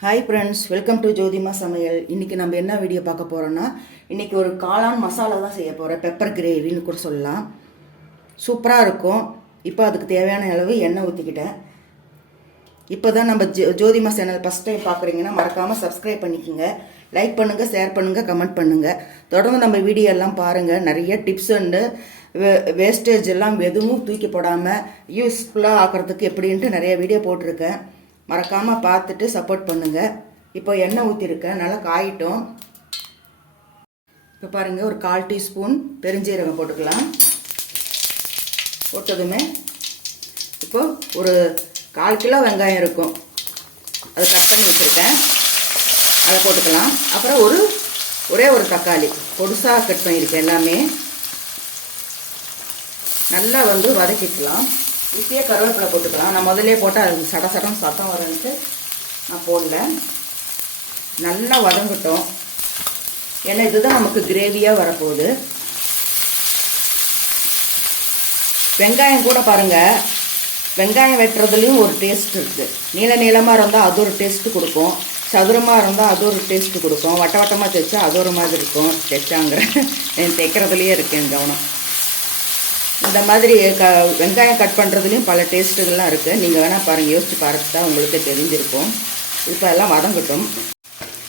Hi friends, welcome to ஜோதிமா சமையல். இன்றைக்கி நம்ம என்ன வீடியோ பார்க்க போகிறோன்னா, இன்றைக்கி ஒரு காளான் மசாலா தான் செய்ய போகிறேன். பெப்பர் கிரேவின்னு கூட சொல்லலாம். சூப்பராக இருக்கும். இப்போ அதுக்கு தேவையான அளவு எண்ணெய் ஊற்றிக்கிட்டேன். இப்போ தான் நம்ம ஜோதிமா சேனல் ஃபஸ்ட் டைம் பார்க்குறீங்கன்னா மறக்காமல் சப்ஸ்கிரைப் பண்ணிக்கோங்க. லைக் பண்ணுங்கள், ஷேர் பண்ணுங்கள், கமெண்ட் பண்ணுங்கள். தொடர்ந்து நம்ம வீடியோ எல்லாம் பாருங்கள். நிறைய டிப்ஸ் அண்டு வேஸ்டேஜ் எல்லாம் எதுவும் தூக்கி போடாமல் யூஸ்ஃபுல்லாக ஆக்கிறதுக்கு எப்படின்ட்டு நிறைய வீடியோ போட்டிருக்கேன். மறக்காமல் பார்த்துட்டு சப்போர்ட் பண்ணுங்கள். இப்போ எண்ணெய் ஊற்றிருக்கேன், நல்லா காயிட்டும். இப்போ பாருங்கள், ஒரு 1/4 டீஸ்பூன் பெருஞ்சீரகம் போட்டுக்கலாம். போட்டதுமே இப்போ ஒரு 1/4 கிலோ வெங்காயம் இருக்கும், அதை கட் பண்ணி வச்சுருக்கேன், அதை போட்டுக்கலாம். அப்புறம் ஒரே ஒரு தக்காளி பொடுசாக கட் பண்ணியிருக்கேன். எல்லாமே நல்லா வதக்கிக்கலாம். இப்பயே கருவேப்பிலை போட்டுக்கலாம். நான் முதலே போட்டால் அது சடம் சத்தம் வரும்ட்டு நான் போடல. நல்லா வதங்கட்டும், ஏன்னா இதுதான் நமக்கு கிரேவியாக வரப்போகுது. வெங்காயம் கூட பாருங்கள், வெங்காயம் வெட்டுறதுலேயும் ஒரு டேஸ்ட் இருக்குது. நீளமாக இருந்தால் அது ஒரு டேஸ்ட்டு கொடுக்கும், சதுரமாக இருந்தால் அது ஒரு டேஸ்ட்டு கொடுக்கும், வட்டமாக தைச்சா அது ஒரு மாதிரி இருக்கும். தைச்சாங்கிற தைக்கிறதுலையே இருக்கேன் கவனம். இந்த மாதிரி வெங்காயம் கட் பண்ணுறதுலையும் பல டேஸ்ட்டுகள்லாம் இருக்குது. நீங்கள் வேணால் பாருங்கள், யோசிச்சு பார்த்தா உங்களுக்கு தெரிஞ்சிருக்கும். இப்போ எல்லாம் வதங்கட்டும்.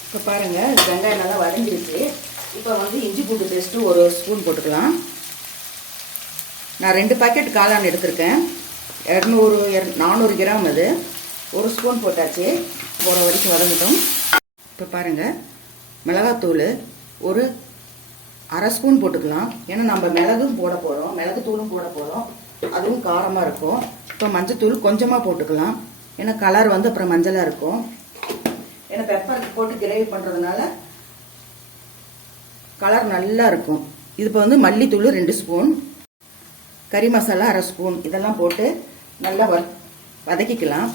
இப்போ பாருங்கள், வெங்காயம் நல்லா வதங்கிடுச்சு. இப்போ இஞ்சி பூண்டு பேஸ்ட்டு ஒரு ஸ்பூன் போட்டுக்கலாம். நான் 2 பாக்கெட் காளான் எடுத்திருக்கேன். 400 கிராம் அது. ஒரு ஸ்பூன் போட்டாச்சு. போகிற வரைக்கும் வதங்கட்டும். இப்போ பாருங்கள், மிளகாத்தூள் ஒரு 1/2 ஸ்பூன் போட்டுக்கலாம். ஏன்னா நம்ம மிளகும் போட போகிறோம், மிளகு தூளும் போட போகிறோம், அதுவும் காரமாக இருக்கும். இப்போ மஞ்சத்தூள் கொஞ்சமாக போட்டுக்கலாம், ஏன்னா கலர் அப்புறம் மஞ்சளாக இருக்கும். ஏன்னா பெப்பர் போட்டு கிரேவி பண்ணுறதுனால கலர் நல்லா இருக்கும். இது இப்போ மல்லித்தூள் 2 ஸ்பூன், கறி மசாலா 1/2 ஸ்பூன், இதெல்லாம் போட்டு நல்லா வதக்கிக்கலாம்.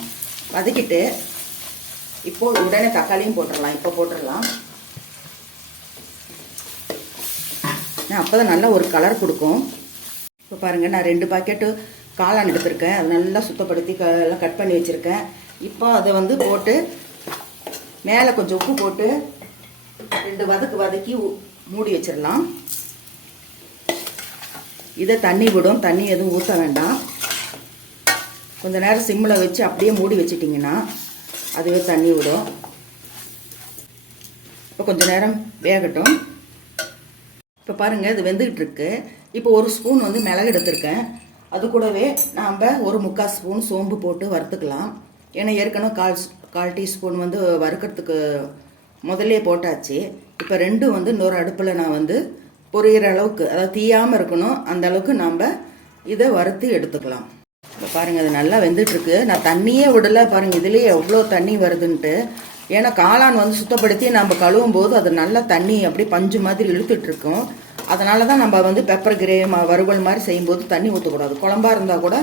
வதக்கிட்டு இப்போது உடனே தக்காளியும் போட்டுடலாம். இப்போ போட்டுடலாம், அப்போ தான் நல்லா ஒரு கலர் கொடுக்கும். இப்போ பாருங்கள், நான் 2 பாக்கெட்டு காளான் எடுத்திருக்கேன். அது நல்லா சுத்தப்படுத்தி எல்லாம் கட் பண்ணி வச்சுருக்கேன். இப்போ அதை போட்டு மேலே கொஞ்சம் உப்பு போட்டு 2 வதக்கி மூடி வச்சிடலாம். இதை தண்ணி விடும், தண்ணி எதுவும் ஊற்ற வேண்டாம். கொஞ்சம் நேரம் சிம்மில் வச்சு அப்படியே மூடி வச்சிட்டிங்கன்னா அதுவே தண்ணி விடும். இப்போ கொஞ்சம் நேரம் வேகட்டும். இப்போ பாருங்கள், இது வெந்துக்கிட்டு இருக்கு. இப்போ ஒரு ஸ்பூன் மிளகு எடுத்திருக்கேன். அது கூடவே நாம் ஒரு 3/4 ஸ்பூன் சோம்பு போட்டு வறுத்துக்கலாம். ஏன்னா ஏற்கனவே 1/4 டீஸ்பூன் வறுக்கிறதுக்கு முதல்லே போட்டாச்சு. இப்போ 2 இன்னொரு அடுப்பில் நான் பொரியிற அளவுக்கு, அதாவது தீயாமல் இருக்கணும், அந்த அளவுக்கு நாம் இதை வறுத்து எடுத்துக்கலாம். இப்போ பாருங்கள், அது நல்லா வெந்துட்டுருக்கு. நான் தண்ணியே விடலை. பாருங்கள், இதுலேயே எவ்வளோ தண்ணி வருதுன்ட்டு. ஏன்னா காளான் சுத்தப்படுத்தி நம்ம கழுவும் போது அது நல்லா தண்ணி அப்படி பஞ்சு மாதிரி இழுத்துட்ருக்கோம். அதனால தான் நம்ம பெப்பர் கிரேவி வறுவல் மாதிரி செய்யும்போது தண்ணி ஊற்றக்கூடாது. குழம்பா இருந்தால் கூட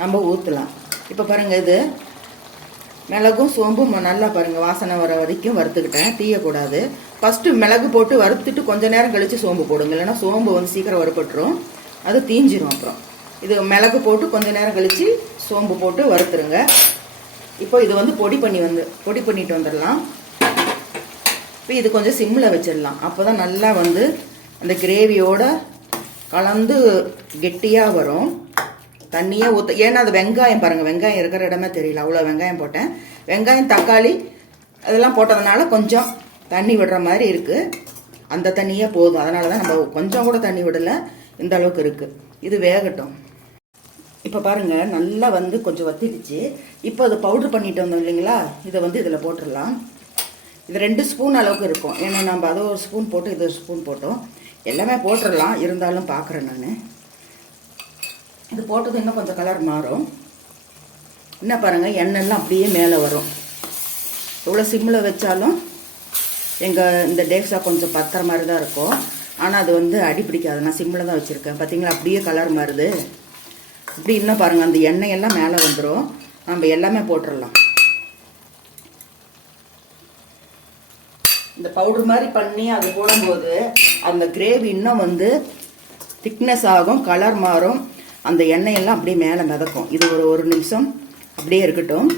நம்ம ஊற்றலாம். இப்போ பாருங்கள், இது மிளகும் சோம்பும் நல்லா பாருங்கள் வாசனை வர வரைக்கும் வறுத்துக்கிட்டேன். தீயக்கூடாது. ஃபஸ்ட்டு மிளகு போட்டு வறுத்துட்டு கொஞ்சம் நேரம் கழித்து சோம்பு போடுங்க, இல்லைன்னா சோம்பு சீக்கிரம் வறுப்பட்டுரும், அது தீஞ்சிரும். அப்புறம் இது மிளகு போட்டு கொஞ்சம் நேரம் கழித்து சோம்பு போட்டு வறுத்துருங்க. இப்போ இது பொடி பண்ணிட்டு வந்துடலாம். இப்போ இது கொஞ்சம் சிம்மில் வச்சிடலாம். அப்போ தான் நல்லா அந்த கிரேவியோட கலந்து கெட்டியாக வரும். தண்ணியே ஊற்ற, ஏன்னா அது வெங்காயம் பாருங்கள், வெங்காயம் இருக்கிற இடமே தெரியல, அவ்வளோ வெங்காயம் போட்டேன். வெங்காயம் தக்காளி அதெல்லாம் போட்டதுனால கொஞ்சம் தண்ணி விடுற மாதிரி இருக்குது. அந்த தண்ணியே போதும். அதனால தான் நம்ம கொஞ்சம் கூட தண்ணி விடலை, இந்த அளவுக்கு இருக்குது. இது வேகட்டும். இப்போ பாருங்கள், நல்லா கொஞ்சம் வத்திடுச்சு. இப்போ அது பவுட்ரு பண்ணிட்டு வந்தோம் இல்லைங்களா, இதை இதில் போட்டுடலாம். இது 2 ஸ்பூன் அளவுக்கு இருக்கும். ஏன்னா நம்ம அதை ஒரு ஸ்பூன் போட்டு இது ஒரு ஸ்பூன் போட்டோம். எல்லாமே போட்டுடலாம், இருந்தாலும் பார்க்குறேன் நான். இது போட்டது இன்னும் கொஞ்சம் கலர் மாறும். என்ன பாருங்கள், எண்ணெய்லாம் அப்படியே மேலே வரும். எவ்வளோ சிம்மில் வச்சாலும் எங்கள் இந்த டேக்ஸா கொஞ்சம் பத்திர மாதிரி தான் இருக்கும். ஆனால் அது அடி பிடிக்காது. நான் சிம்மில் தான் வச்சுருக்கேன். பார்த்தீங்களா, அப்படியே கலர் மாறுது. இப்படி இன்னும் பாருங்கள், அந்த எண்ணெயெல்லாம் மேலே வந்துடும். நம்ம எல்லாமே போட்டுடலாம். இந்த பவுடர் மாதிரி பண்ணி அது போடும்போது அந்த கிரேவி இன்னும் திக்னஸ் ஆகும், கலர் மாறும். அந்த எண்ணெயெல்லாம் அப்படியே மேலே மிதக்கும். இது ஒரு நிமிஷம் அப்படியே இருக்கட்டும்.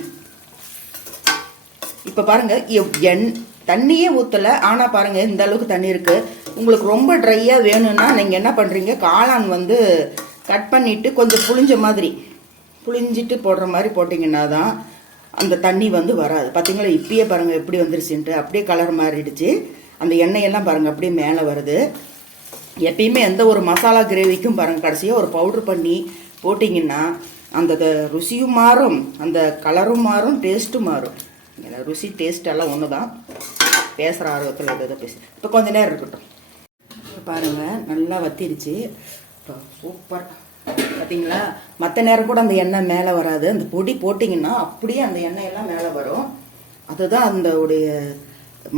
இப்போ பாருங்கள் தண்ணியே ஊற்றலை, ஆனால் பாருங்கள் இந்த அளவுக்கு தண்ணி இருக்குது. உங்களுக்கு ரொம்ப ட்ரையாக வேணும்னா நீங்கள் என்ன பண்ணுறீங்க, காளான் வந்து கட் பண்ணிவிட்டு கொஞ்சம் புளிஞ்சிட்டு போடுற மாதிரி போட்டிங்கன்னா தான் அந்த தண்ணி வந்து வராது. பார்த்தீங்களா, இப்பயே பாருங்கள் எப்படி வந்துருச்சுன்ட்டு, அப்படியே கலர் மாறிடுச்சு. அந்த எண்ணெயெல்லாம் பாருங்கள் அப்படியே மேலே வருது. எப்பயுமே எந்த ஒரு மசாலா கிரேவிக்கும் பாருங்கள் கடைசியாக ஒரு பவுட்ரு பண்ணி போட்டிங்கன்னா அந்த ருசியும் மாறும், அந்த கலரும் மாறும், டேஸ்ட்டும் மாறும். ருசி டேஸ்ட் எல்லாம் ஒன்று தான். பேசுகிற ஆர்வத்தில் எதை பேசு. இப்போ கொஞ்ச நேரம் இருக்கட்டும். பாருங்கள் நல்லா வத்திருச்சு. இப்போ சூப்பர். பார்த்தீங்களா, மற்ற நேரம் கூட அந்த எண்ணெய் மேலே வராது. அந்த பொடி போட்டிங்கன்னா அப்படியே அந்த எண்ணெயெல்லாம் மேலே வரும். அதுதான் அந்த உடைய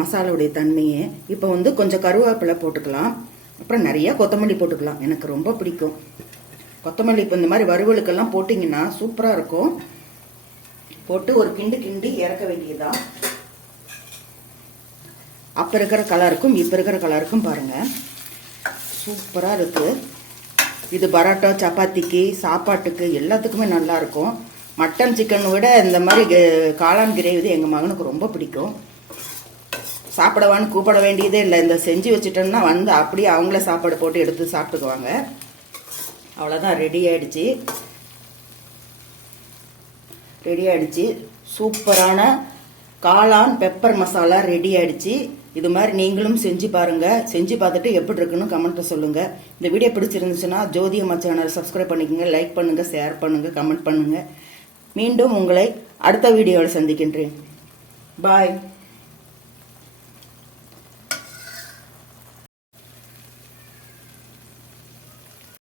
மசாலாவுடைய தன்மையே. இப்போ வந்து கொஞ்சம் கருவேப்பிலை போட்டுக்கலாம். அப்புறம் நிறைய கொத்தமல்லி போட்டுக்கலாம். எனக்கு ரொம்ப பிடிக்கும் கொத்தமல்லி. இப்போ இந்த மாதிரி வறுவலுக்கெல்லாம் போட்டிங்கன்னா சூப்பராக இருக்கும். போட்டு ஒரு கிண்டி இறக்க வேண்டியதுதான். அப்போ இருக்கிற கலருக்கும் இப்போ இருக்கிற கலருக்கும் பாருங்கள் சூப்பராக இருக்குது. இது பரோட்டா, சப்பாத்திக்கு, சாப்பாட்டுக்கு எல்லாத்துக்குமே நல்லாயிருக்கும். மட்டன் சிக்கனை விட இந்த மாதிரி காளான் கிரேவி எங்கள் மகனுக்கு ரொம்ப பிடிக்கும். சாப்பிடவான்னு கூப்பிட வேண்டியதே இல்லை. இந்த செஞ்சு வச்சுட்டோம்னா வந்து அப்படியே அவங்களே சாப்பாடு போட்டு எடுத்து சாப்பிட்டுக்குவாங்க. அவ்வளோதான், ரெடி ஆயிடுச்சு. சூப்பரான காளான் பெப்பர் மசாலா ரெடி ஆயிடுச்சு. இது மாதிரி நீங்களும் செஞ்சு பாருங்கள். செஞ்சு பார்த்துட்டு எப்படி இருக்குன்னு கமெண்ட்டில் சொல்லுங்கள். இந்த வீடியோ பிடிச்சிருந்துச்சுன்னா ஜோதி அம்மா சேனல் சப்ஸ்கிரைப் பண்ணிக்கோங்க, லைக் பண்ணுங்கள், ஷேர் பண்ணுங்கள், கமெண்ட் பண்ணுங்கள். மீண்டும் உங்களை அடுத்த வீடியோவில் சந்திக்கின்றேன். பாய்.